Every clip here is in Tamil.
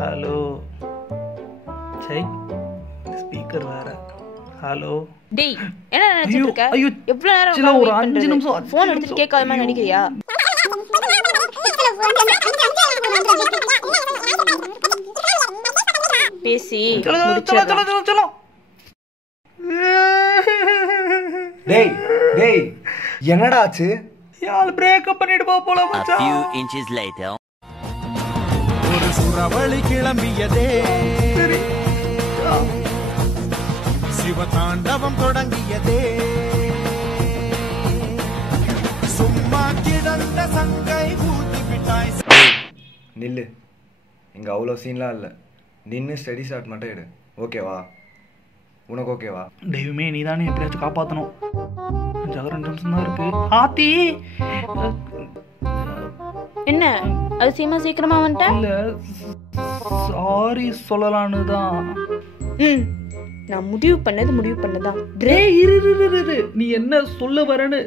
ஹலோ சை ஸ்பீக்கர் வேற. ஹலோ டேய் என்ன நினைச்சிட்டு இருக்க? எவ்வளவு நேரம் சில ஒரு 5 நிமிஷம் ஃபோன் எடுத்துட்டு கேட்காத மாதிரி நடிக்கிறியா? பேசி चलो டேய் டேய் என்னடா ஆச்சு? யார் பிரேக்கப் பண்ணிட்டு போல மச்சான். A few inches later. ஒரு சுறவழி கிளம்பியதே, சிவதாண்டவம் தொடங்கியதே, சும்மா கிடந்த சங்கை ஊதி விட்டாய். நில்லு, இங்க அவ்வளோ சீன்லாம் இல்லை. நின்று ஸ்டடி ஷாட் மட்டும் எடு. ஓகேவா? உனக்கு ஓகேவா? தெய்வமே நீ தானே எப்படியாச்சும் காப்பாற்றணும். 2 நிமிஷம் தான் இருக்கு. ஆத்தி என்ன அதிசயமா சீக்கிரமா வந்துட்டேன்? இல்ல சாரி சொல்லலான்னு தான். நான் முடிவு பண்ணதான். இரு நீ என்ன சொல்ல வரேன்னு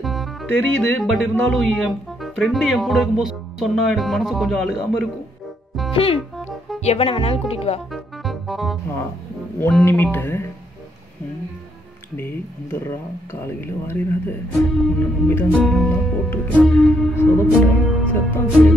தெரியுது. பட் இருந்தாலும் என் ஃப்ரெண்டு என் கூட இருக்கும்போது சொன்னா எனக்கு மனசு கொஞ்சம் அழுகாம இருக்கும். எவனை வேணாலும் கூட்டிட்டு வா. 1 நிமிஷம் டேய் வந்துடுறா. காலையில் வாரிடாத. உன்னை நம்பிதான் தான் போட்டிருக்கேன். சொதப்படா செத்தான் சரி.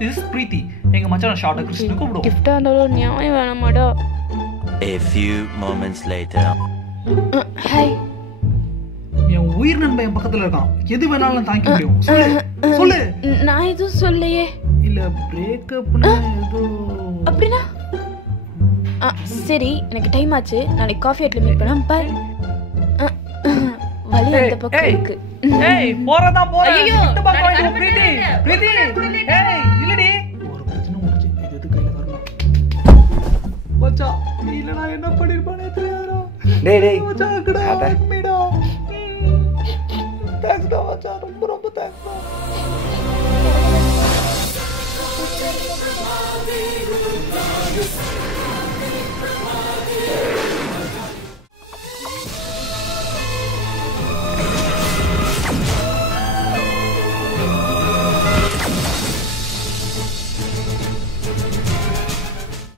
This is Preeti. எங்க மச்சான் ஷார்ட்டா கிறிஸ்டின் கூப்பிடுவோம். கிஃப்டா இருந்தாலும் நியாயம் வேணாமாடா. A few moments later. Hi. என் உயிர் நண்பன் என் பக்கத்துல இருக்கான். எது வேணாலும் தாங்கிக்க முடியும். சொல்லு. நான் எதுவும் சொல்லலையே. இல்ல பிரேக்கப்னா ஏதோ அப்படினா சரி எனக்கு டைம் ஆச்சு. நாளைக்கு காஃபி ஹட்ல மீட் பண்ணலாம். பை. வலி அந்த பக்கம் இருக்கு. ஏய் போறதா கிட்ட பா போய் பிரீத்தி ஏய் இல்லடி ஒரு பிரச்சனை முடிஞ்சு. இது எது கையில வரணும் மச்சான். நீ இல்லனா என்ன பண்ணிருப்பானே தெரியாதுடா. டேய் மச்சான் கடா மீடா. தேங்க்ஸ் டா மச்சான். ரொம்ப தேங்க்ஸ் டா.